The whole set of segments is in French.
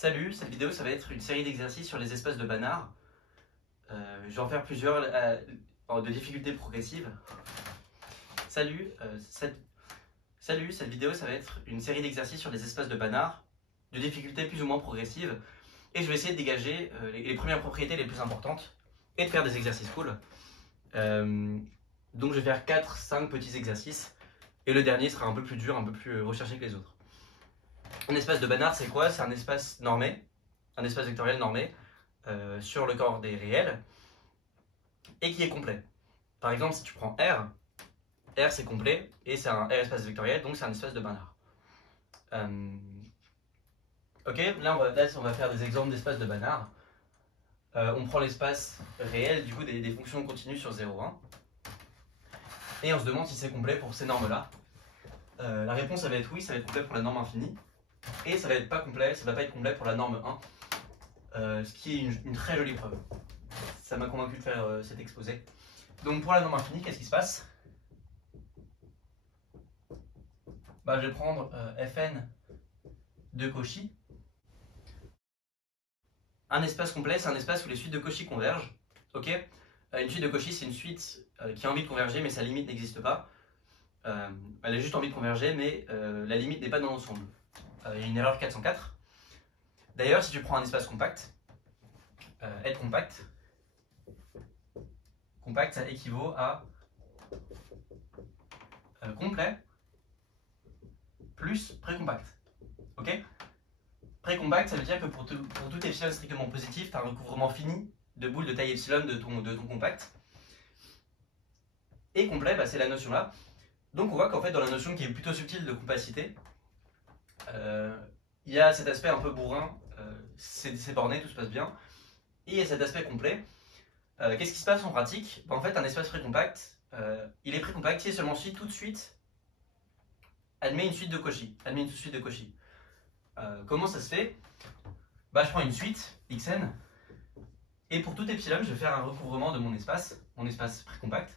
Salut, cette vidéo ça va être une série d'exercices sur les espaces de Banach. Je vais en faire plusieurs de difficulté progressive. Salut, cette vidéo ça va être une série d'exercices sur les espaces de Banach de difficulté plus ou moins progressive. Et je vais essayer de dégager les premières propriétés les plus importantes et de faire des exercices cool. Donc je vais faire 4-5 petits exercices et le dernier sera un peu plus dur, un peu plus recherché que les autres. Un espace de Banach, c'est quoi? C'est un espace normé, un espace vectoriel normé sur le corps des réels et qui est complet. Par exemple, si tu prends R c'est complet et c'est un R espace vectoriel, donc c'est un espace de Banach. Ok, là on va faire des exemples d'espaces de Banach. On prend l'espace réel, du coup des fonctions continues sur 0,1 et on se demande si c'est complet pour ces normes-là. La réponse ça va être oui, ça va être complet pour la norme infinie. Et ça va être pas complet, ça va pas être complet pour la norme 1, ce qui est une très jolie preuve. Ça m'a convaincu de faire cet exposé. Donc pour la norme infinie, qu'est-ce qui se passe? Je vais prendre Fn de Cauchy. Un espace complet, c'est un espace où les suites de Cauchy convergent. Okay, une suite de Cauchy, c'est une suite qui a envie de converger, mais sa limite n'existe pas. Elle a juste envie de converger, mais la limite n'est pas dans l'ensemble. Il y a une erreur 404. D'ailleurs, si tu prends un espace compact, être compact, ça équivaut à complet plus précompact. Ok? Précompact, ça veut dire que pour tout epsilon strictement positif, tu as un recouvrement fini de boules de taille epsilon de ton compact. Et complet, c'est la notion là. Donc on voit qu'en fait, dans la notion qui est plutôt subtile de compacité, il y a cet aspect un peu bourrin, c'est borné, tout se passe bien. Et il y a cet aspect complet. Qu'est-ce qui se passe en pratique? En fait, un espace précompact, il est précompact si et seulement si tout de suite admet une suite de Cauchy. Comment ça se fait? Je prends une suite, xn, et pour tout epsilon, je vais faire un recouvrement de mon espace précompact.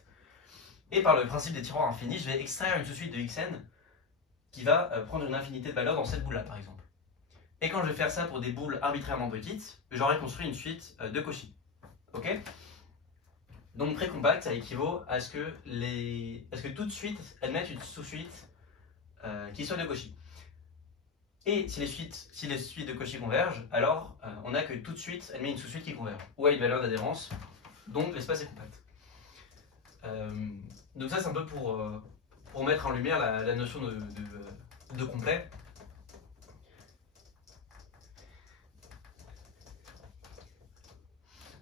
Et par le principe des tiroirs infinis, je vais extraire une sous-suite de xn qui va prendre une infinité de valeurs dans cette boule-là, par exemple. Et quand je vais faire ça pour des boules arbitrairement petites, j'aurai construit une suite de Cauchy. Ok? Donc précompact, ça équivaut à ce que toute suite admette une sous-suite qui soit de Cauchy. Et si les suites de Cauchy convergent, alors on n'a que toute suite admet une sous-suite qui converge, ou à une valeur d'adhérence, donc l'espace est compact. Donc ça c'est un peu pour mettre en lumière la notion de complet.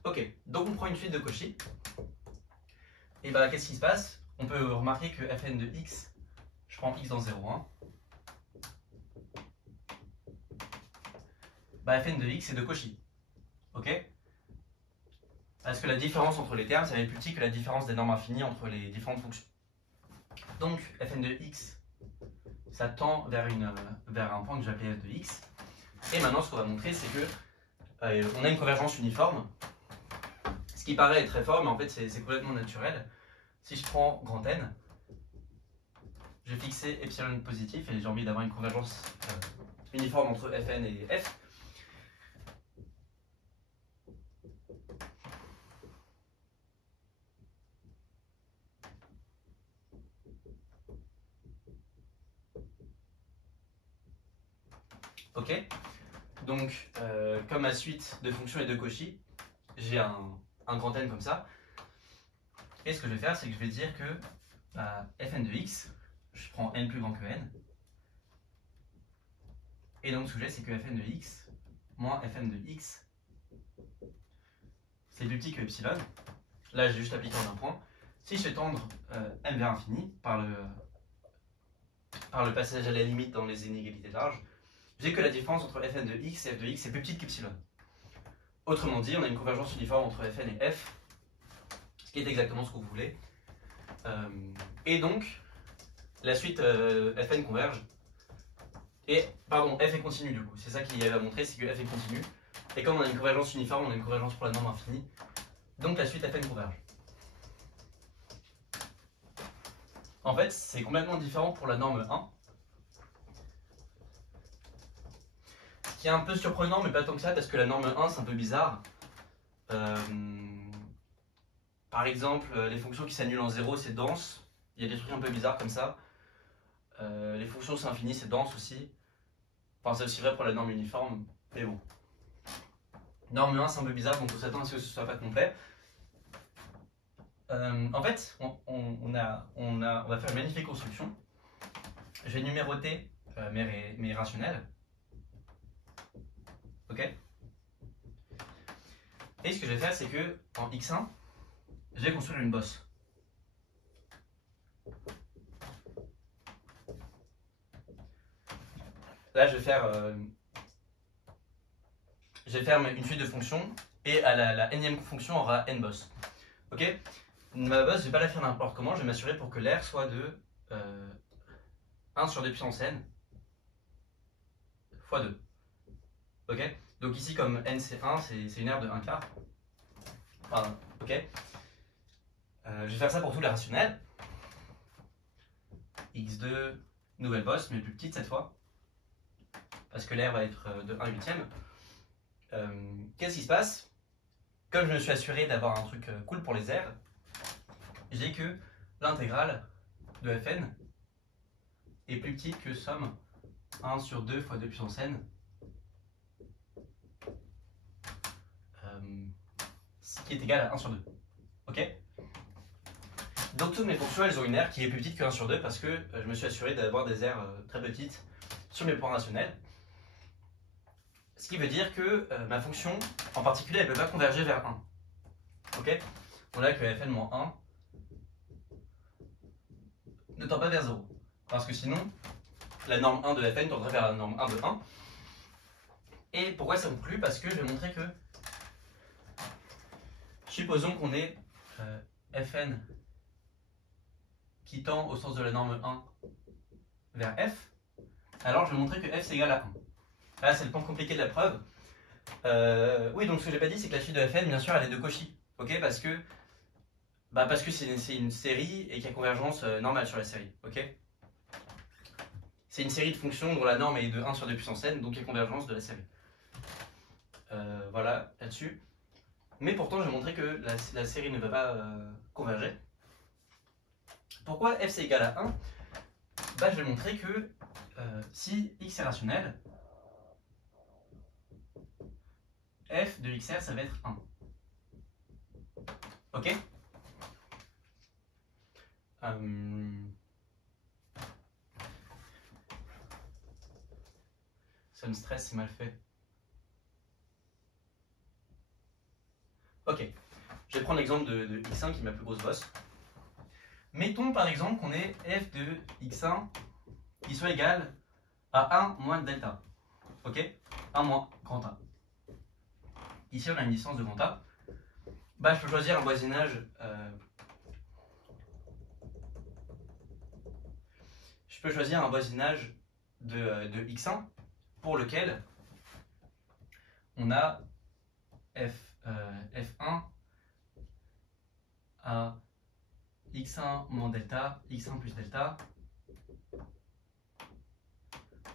Ok, donc on prend une suite de Cauchy. Et qu'est-ce qui se passe? On peut remarquer que Fn de x, je prends x dans 0,1. Fn de x est de Cauchy. Ok? Parce que la différence entre les termes, ça va être plus petit que la différence des normes infinies entre les différentes fonctions. Donc Fn de x, ça tend vers un point que j'appelle f de x. Et maintenant, ce qu'on va montrer, c'est que on a une convergence uniforme. Ce qui paraît très fort, mais en fait, c'est complètement naturel. Si je prends grand N, je vais fixer epsilon positif et j'ai envie d'avoir une convergence uniforme entre Fn et F. Ok? Donc, comme ma suite de fonctions est de Cauchy, j'ai un grand N comme ça. Et ce que je vais faire, c'est que je vais dire que Fn de x, je prends n plus grand que n. Et donc ce que j'ai, c'est que Fn de x moins Fn de x, c'est plus petit que epsilon. Là, j'ai juste appliqué en un point. Si je fais tendre m vers infini par le passage à la limite dans les inégalités larges, j'ai que la différence entre Fn de x et f de x est plus petite qu'epsilon. Autrement dit, on a une convergence uniforme entre Fn et f, ce qui est exactement ce que vous voulez. Et donc, la suite Fn converge. Et, pardon, f est continu du coup. C'est ça qu'il y avait à montrer, c'est que f est continu. Et comme on a une convergence uniforme, on a une convergence pour la norme infinie. Donc la suite Fn converge. En fait, c'est complètement différent pour la norme 1. Ce qui est un peu surprenant, mais pas tant que ça, parce que la norme 1, c'est un peu bizarre. Par exemple, les fonctions qui s'annulent en 0, c'est dense. Il y a des trucs un peu bizarres comme ça. Les fonctions c'est infini, c'est dense aussi. Enfin, c'est aussi vrai pour la norme uniforme, mais bon. Norme 1, c'est un peu bizarre, donc on s'attend à ce que ce soit pas complet. En fait, on va faire une magnifique construction. Je vais numéroter mes rationnels. Ok. Et ce que je vais faire, c'est que en x1, je vais construire une bosse. Là, je vais faire une suite de fonctions et à la énième fonction aura n bosses. Ok. Ma bosse, je ne vais pas la faire n'importe comment, je vais m'assurer pour que l'air soit de 1 sur 2 puissance n fois 2. Ok. Donc ici, comme n c'est 1, c'est une aire de 1 quart. Pardon. Ok. Je vais faire ça pour tous les rationnels. x2, nouvelle bosse, mais plus petite cette fois. Parce que l'air va être de 1/8. Qu'est-ce qui se passe? Comme je me suis assuré d'avoir un truc cool pour les airs, j'ai que l'intégrale de fn est plus petite que somme 1 sur 2 fois 2 puissance n, ce qui est égal à 1 sur 2. Ok. Donc toutes mes fonctions, elles ont une aire qui est plus petite que 1 sur 2 parce que je me suis assuré d'avoir des aires très petites sur mes points rationnels. Ce qui veut dire que ma fonction, en particulier, elle ne peut pas converger vers 1. Ok. On a que fn-1 ne tend pas vers 0. Parce que sinon, la norme 1 de fn tendrait vers la norme 1 de 1. Et pourquoi ça ne plus? Parce que je vais montrer que, supposons qu'on ait fn qui tend au sens de la norme 1 vers f, alors je vais montrer que f c'est égal à 1. Là, c'est le point compliqué de la preuve. Oui, donc ce que j'ai pas dit, c'est que la suite de fn, bien sûr, elle est de Cauchy. Ok, parce que c'est une série et qu'il y a convergence normale sur la série. Ok. C'est une série de fonctions dont la norme est de 1 sur 2 puissance n, donc il y a convergence de la série. Voilà, là-dessus. Mais pourtant, je vais montrer que la série ne va pas converger. Pourquoi f c'est égal à 1? Bah, je vais montrer que si x est rationnel, f de xr, ça va être 1. Ok. Ça me stresse, c'est mal fait. Ok. Je vais prendre l'exemple de x1 qui est ma plus grosse bosse. Mettons par exemple qu'on ait f de x1 qui soit égal à 1 moins delta. Ok. 1 moins grand A. Ici on a une distance de grand A. Bah, je peux choisir un voisinage. Je peux choisir un voisinage de x1 pour lequel on a f1 à x1 moins delta, x1 plus delta,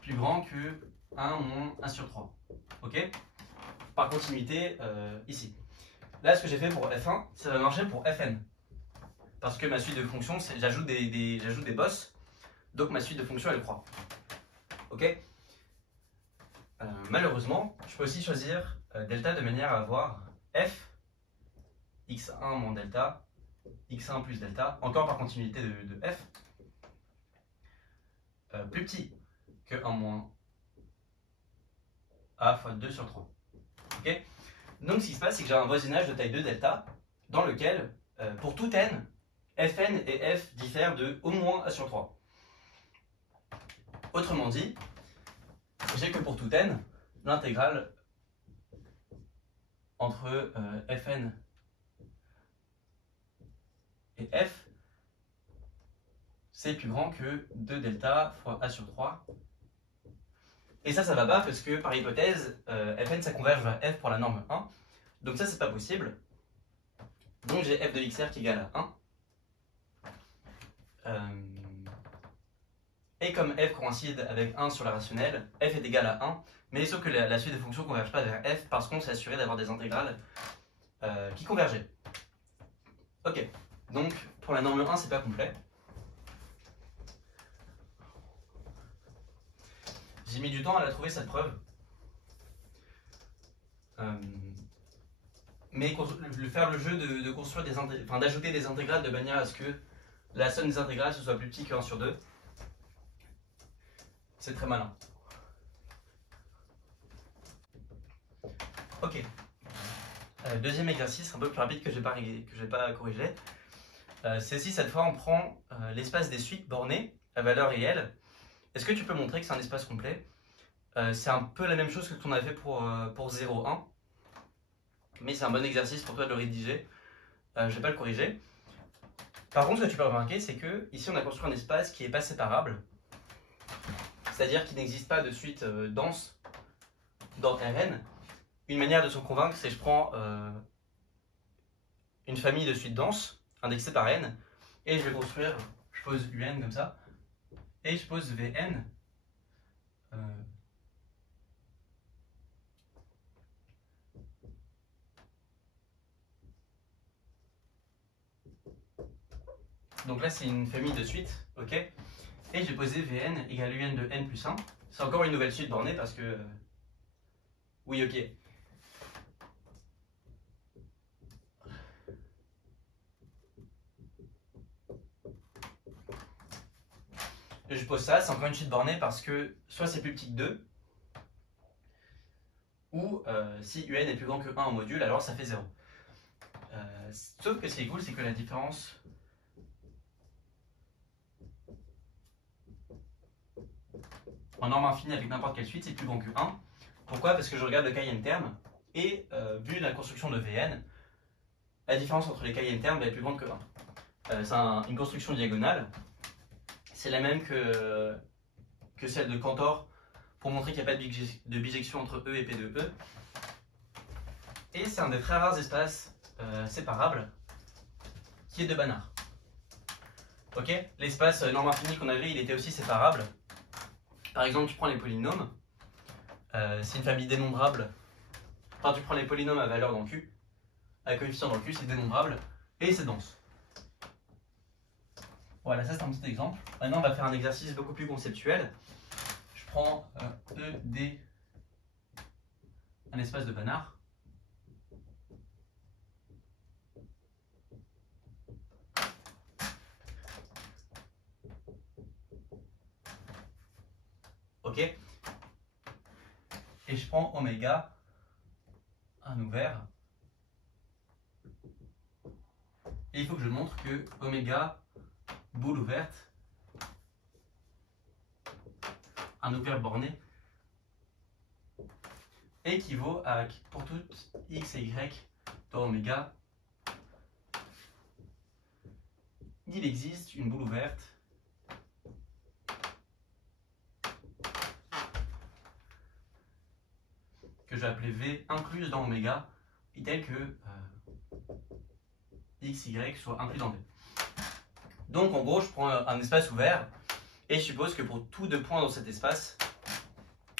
plus grand que 1 moins 1 sur 3. Ok. Par continuité ici. Là, ce que j'ai fait pour f1, ça va marcher pour fn. Parce que ma suite de fonctions, j'ajoute des bosses, donc ma suite de fonctions, elle croît. Ok. Malheureusement, je peux aussi choisir delta de manière à avoir f x1 moins delta, x1 plus delta, encore par continuité de f, plus petit que 1 moins a fois 2 sur 3. Ok. Donc ce qui se passe, c'est que j'ai un voisinage de taille 2 delta, dans lequel, pour tout n, fn et f diffèrent de au moins a sur 3. Autrement dit, j'ai que pour tout n, l'intégrale entre fn et f, c'est plus grand que 2 delta fois a sur 3. Et ça va pas parce que par hypothèse, fn ça converge vers f pour la norme 1. Donc ça c'est pas possible. Donc j'ai f de xr qui est égal à 1. Et comme f coïncide avec 1 sur la rationnelle, f est égal à 1. Mais sauf que la suite des fonctions ne converge pas vers f parce qu'on s'est assuré d'avoir des intégrales qui convergeaient. Ok, donc pour la norme 1, c'est pas complet. J'ai mis du temps à la trouver cette preuve. Mais faire le jeu de construire d'ajouter des intégrales de manière à ce que la somme des intégrales ce soit plus petit que 1 sur 2, c'est très malin. Ok. Deuxième exercice, un peu plus rapide que je n'ai pas corrigé. C'est si cette fois on prend l'espace des suites bornées à valeur réelle. Est-ce que tu peux montrer que c'est un espace complet? C'est un peu la même chose que ce qu'on a fait pour 0, 1. Mais c'est un bon exercice pour toi de le rédiger. Je ne vais pas le corriger. Par contre, ce que tu peux remarquer, c'est que ici on a construit un espace qui n'est pas séparable. C'est-à-dire qu'il n'existe pas de suite dense dans Rn. Une manière de s'en convaincre, c'est que je prends une famille de suites denses, indexées par n, et je vais construire, je pose un comme ça, et je pose vn. Donc là, c'est une famille de suites, ok? Et j'ai posé vn égale un de n plus 1. C'est encore une nouvelle suite bornée parce que... oui, ok. Je pose ça, c'est encore une suite bornée parce que soit c'est plus petit que 2, ou si un est plus grand que 1 en module, alors ça fait 0. Sauf que ce qui est cool, c'est que la différence... en norme infinie avec n'importe quelle suite, c'est plus grand que 1. Pourquoi? Parce que je regarde le k terme, et vu la construction de Vn, la différence entre les k termes est plus grande que 1. C'est une construction diagonale. C'est la même que celle de Cantor pour montrer qu'il n'y a pas de bijection entre E et P de E. Et c'est un des très rares espaces séparables qui est de Banach. Ok, l'espace norme infinie qu'on avait, il était aussi séparable. Par exemple, tu prends les polynômes, c'est une famille dénombrable. Enfin, tu prends les polynômes à valeur dans Q, à coefficient dans Q, c'est dénombrable et c'est dense. Voilà, ça c'est un petit exemple. Maintenant, on va faire un exercice beaucoup plus conceptuel. Je prends ED, un espace de Banach. Ok. Et je prends oméga, un ouvert. Et il faut que je montre que oméga, boule ouverte, un ouvert borné, équivaut à, pour toutes x et y dans oméga, il existe une boule ouverte que je vais appeler V incluse dans oméga, et telle que x, y soit inclus dans V. Donc en gros, je prends un espace ouvert et je suppose que pour tous deux points dans cet espace,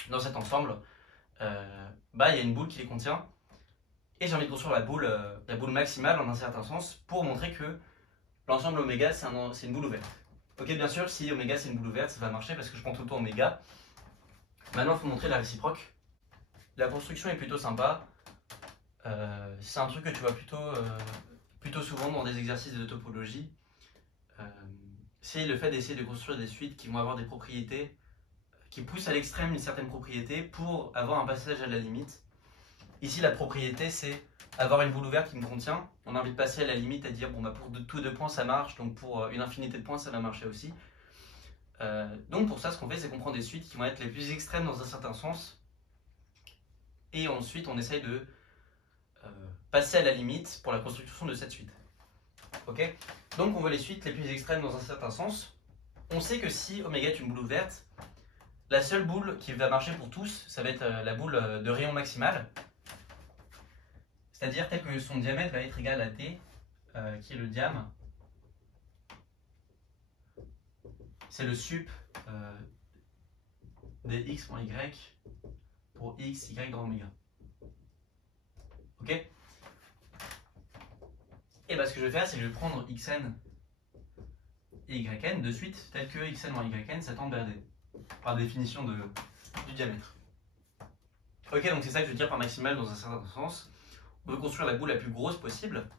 dans cet ensemble, il y a une boule qui les contient. Et j'ai envie de construire la boule maximale en un certain sens pour montrer que l'ensemble oméga c'est une boule ouverte. Ok, bien sûr, si oméga c'est une boule ouverte, ça va marcher parce que je prends tout le temps oméga. Maintenant, il faut montrer la réciproque. La construction est plutôt sympa. C'est un truc que tu vois plutôt souvent dans des exercices de topologie. C'est le fait d'essayer de construire des suites qui vont avoir des propriétés qui poussent à l'extrême une certaine propriété pour avoir un passage à la limite. Ici, la propriété, c'est avoir une boule ouverte qui me contient. On a envie de passer à la limite, à dire, bon, bah, pour tous deux points, ça marche, donc pour une infinité de points, ça va marcher aussi. Donc pour ça, ce qu'on fait, c'est qu'on prend des suites qui vont être les plus extrêmes dans un certain sens. Et ensuite, on essaye de passer à la limite pour la construction de cette suite. Ok? Donc on veut les suites les plus extrêmes dans un certain sens. On sait que si oméga est une boule ouverte, la seule boule qui va marcher pour tous, ça va être la boule de rayon maximal. C'est-à-dire tel que son diamètre va être égal à t, qui est le diam. C'est le sup de x moins y pour x, y dans oméga. Ok? Et bah ce que je vais faire, c'est que je vais prendre xn et yn de suite, tel que xn moins yn, ça tend vers d, par définition du diamètre. Ok, donc c'est ça que je veux dire par maximal dans un certain sens. On veut construire la boule la plus grosse possible.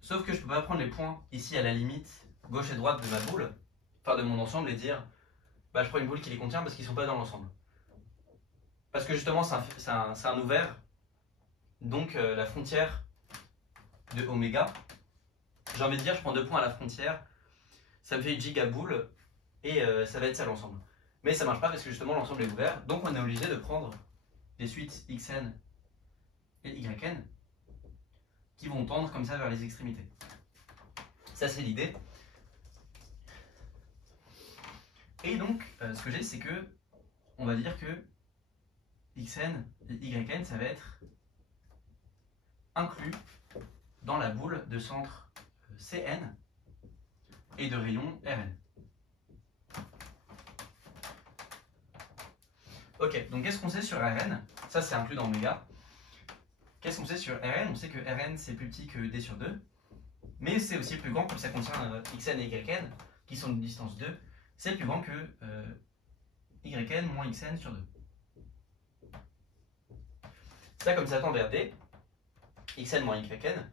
Sauf que je ne peux pas prendre les points ici à la limite gauche et droite de ma boule, enfin de mon ensemble, et dire bah, je prends une boule qui les contient parce qu'ils ne sont pas dans l'ensemble. Parce que justement c'est un ouvert, donc la frontière de oméga, j'ai envie de dire je prends 2 points à la frontière, ça me fait une gigaboule et ça va être ça l'ensemble. Mais ça ne marche pas parce que justement l'ensemble est ouvert, donc on est obligé de prendre des suites xn et yn qui vont tendre comme ça vers les extrémités. Ça c'est l'idée. Et donc ce que j'ai, c'est que on va dire que xn et yn ça va être inclus dans la boule de centre Cn et de rayon Rn. Ok, donc qu'est-ce qu'on sait sur Rn? Ça c'est inclus dans oméga. Qu'est-ce qu'on sait sur Rn? On sait que Rn c'est plus petit que d sur 2, mais c'est aussi plus grand comme ça contient xn et yn qui sont de distance 2, c'est plus grand que yn moins xn sur 2. Ça comme ça tend vers d, xn moins yn,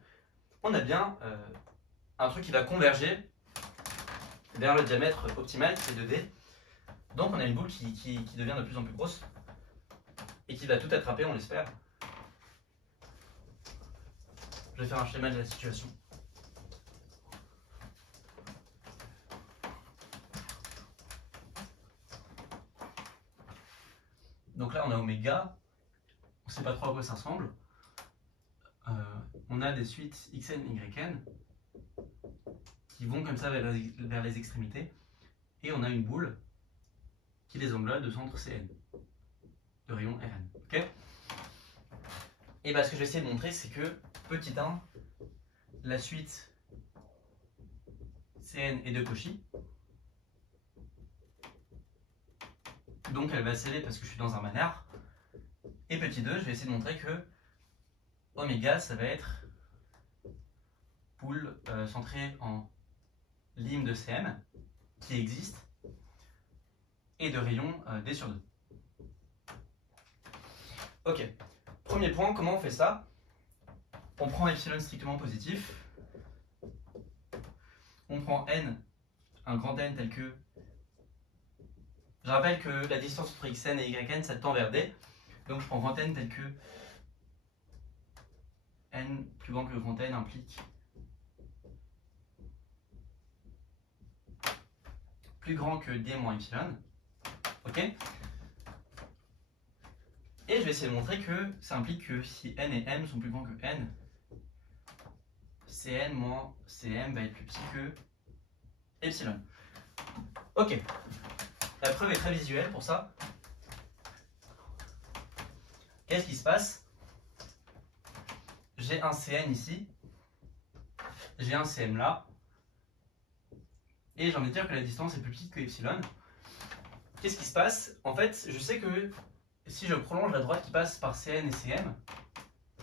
on a bien un truc qui va converger vers le diamètre optimal qui est de d. Donc on a une boule qui devient de plus en plus grosse et qui va tout attraper, on l'espère. Je vais faire un schéma de la situation. Donc là on a oméga, on ne sait pas trop à quoi ça ressemble. On a des suites xn, yn qui vont comme ça vers les extrémités. Et on a une boule qui les englobe de centre Cn, de rayon Rn. Okay, et bah, ce que je vais essayer de montrer, c'est que, petit 1, la suite Cn est de Cauchy. Donc elle va sceller parce que je suis dans un mannard. Et petit 2, je vais essayer de montrer que oméga, ça va être boule centrée en lime de Cm, qui existe, et de rayon d sur 2. Ok, premier point, comment on fait ça? On prend epsilon strictement positif, on prend n, un grand N tel que... Je rappelle que la distance entre xn et yn, ça tend vers d, donc je prends grand N tel que n plus grand que grand N implique plus grand que d moins epsilon. Ok, et je vais essayer de montrer que ça implique que si n et m sont plus grands que n, Cn moins Cm va être plus petit que epsilon. Ok, la preuve est très visuelle pour ça. Qu'est-ce qui se passe? J'ai un Cn ici, j'ai un Cm là, et j'ai envie de dire que la distance est plus petite que epsilon. Qu'est-ce qui se passe? En fait, je sais que si je prolonge la droite qui passe par Cn et Cm,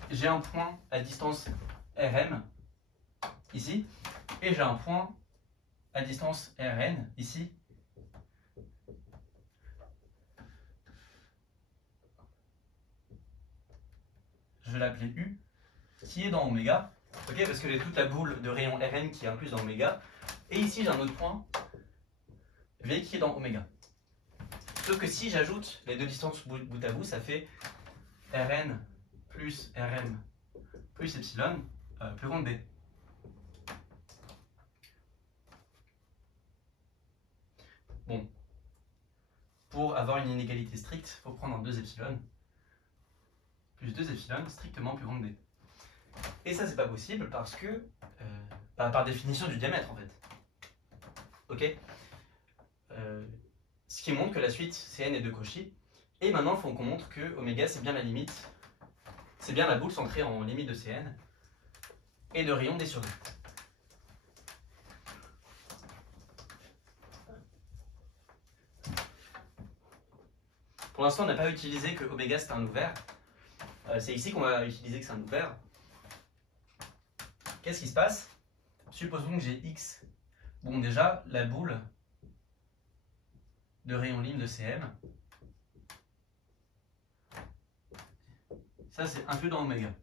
j'ai un point à distance Rm ici, et j'ai un point à distance Rn ici. Je vais l'appeler U, qui est dans oméga, ok, parce que j'ai toute la boule de rayon Rn qui est incluse dans oméga, et ici j'ai un autre point V qui est dans oméga. Sauf que si j'ajoute les deux distances bout à bout, ça fait Rn plus Rm plus epsilon plus grand que D. Bon, pour avoir une inégalité stricte, il faut prendre un 2 epsilon plus 2 epsilon strictement plus grand que D. Et ça, c'est pas possible parce que, par définition du diamètre en fait. Ok, ce qui montre que la suite Cn est de Cauchy. Et maintenant, il faut qu'on montre que oméga, c'est bien la limite, c'est bien la boule centrée en limite de Cn et de rayon d sur 2. Pour l'instant, on n'a pas utilisé que oméga c'est un ouvert. C'est ici qu'on va utiliser que c'est un ouvert. Qu'est-ce qui se passe? Supposons que j'ai x. Bon, déjà, la boule de rayon libre de CM, ça c'est inclus dans oméga.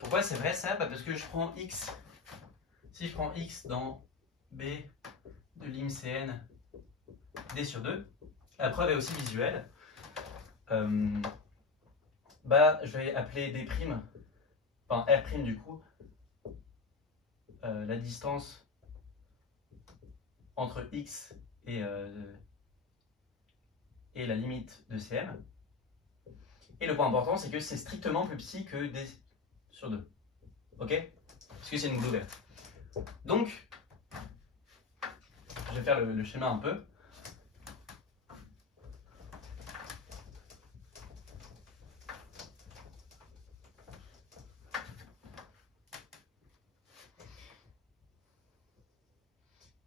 Pourquoi c'est vrai ça? Parce que je prends x. Si je prends x dans B de lim Cn d sur 2, la preuve est aussi visuelle. Je vais appeler d', enfin r' du coup, la distance entre x et la limite de Cm. Et le point important, c'est que c'est strictement plus petit que d sur 2. Ok? Parce que c'est une boule ouverte. Donc, je vais faire le schéma un peu.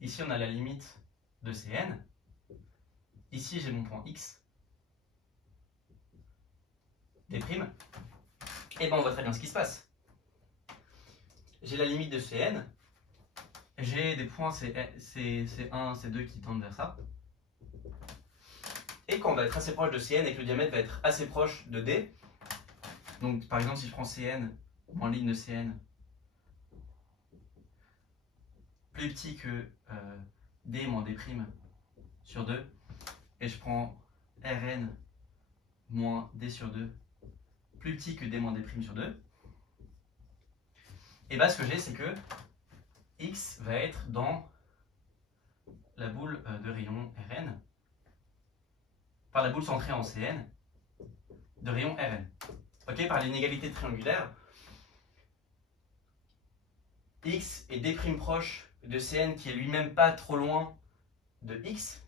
Ici, on a la limite de Cn. Ici, j'ai mon point x. D'. Et ben, on voit très bien ce qui se passe. J'ai la limite de Cn. J'ai des points C1, C2 qui tendent vers ça. Et quand on va être assez proche de Cn et que le diamètre va être assez proche de D, donc par exemple si je prends Cn moins ligne de Cn plus petit que D moins D' sur 2, et je prends Rn moins D sur 2 plus petit que D moins D' sur 2, et bien ce que j'ai c'est que X va être dans la boule de rayon Rn, par la boule centrée en Cn de rayon Rn. Ok, par l'inégalité triangulaire, X est D' proche de Cn qui est lui-même pas trop loin de X,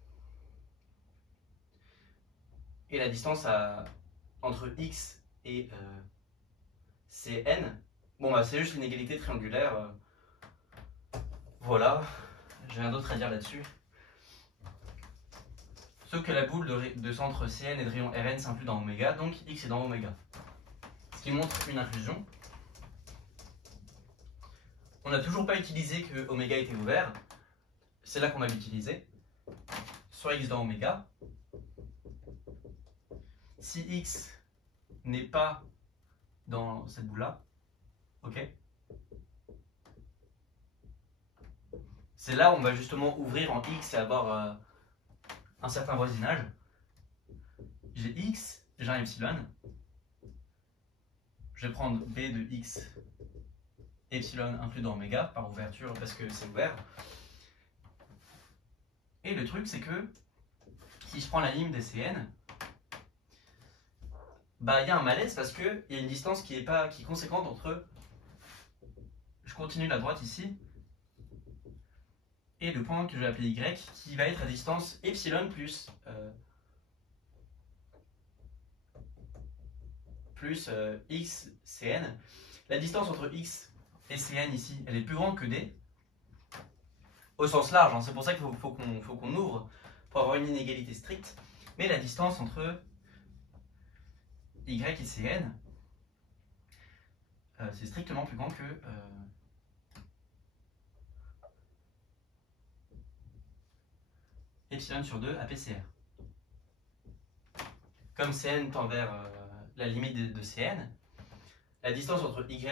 et la distance entre X et Cn, bon bah c'est juste l'inégalité triangulaire. Voilà, j'ai rien d'autre à dire là-dessus. Sauf que la boule de centre Cn et de rayon Rn s'inclut dans oméga, donc X est dans oméga. Ce qui montre une inclusion. On n'a toujours pas utilisé que oméga était ouvert. C'est là qu'on va l'utiliser. Soit X dans oméga. Si X n'est pas dans cette boule-là, ok, c'est là où on va justement ouvrir en X et avoir un certain voisinage. J'ai X, j'ai un epsilon. Je vais prendre B de X, epsilon inclus dans oméga, par ouverture parce que c'est ouvert. Et le truc, c'est que si je prends la ligne des Cn, bah il y a un malaise parce qu'il y a une distance qui est conséquente entre, je continue la droite ici, et le point que je vais appeler Y, qui va être à distance epsilon plus x Cn. La distance entre x et Cn ici, elle est plus grande que d, au sens large, hein. C'est pour ça qu'il faut qu'on ouvre pour avoir une inégalité stricte, mais la distance entre y et Cn, c'est strictement plus grand que epsilon sur 2 APCR. Comme Cn tend vers la limite de Cn, la distance entre y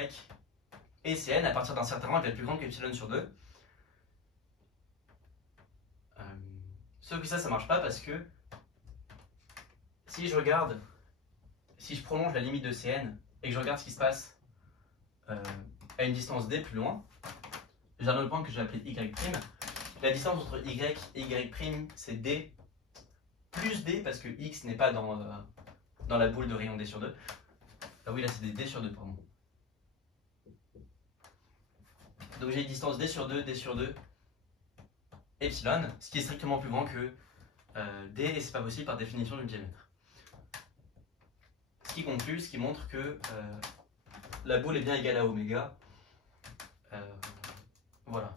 et Cn, à partir d'un certain rang, elle va être plus grande que epsilon sur 2. Sauf que ça marche pas parce que si je prolonge la limite de Cn et que je regarde ce qui se passe à une distance d plus loin, j'ai un autre point que je vais appeler y'. La distance entre y et y' c'est d plus d parce que x n'est pas dans la boule de rayon d sur 2. Ah oui, là c'est des d sur 2, pardon. Donc j'ai une distance d sur 2, epsilon, ce qui est strictement plus grand que d, et c'est pas possible par définition du diamètre. Ce qui montre que la boule est bien égale à oméga. Voilà.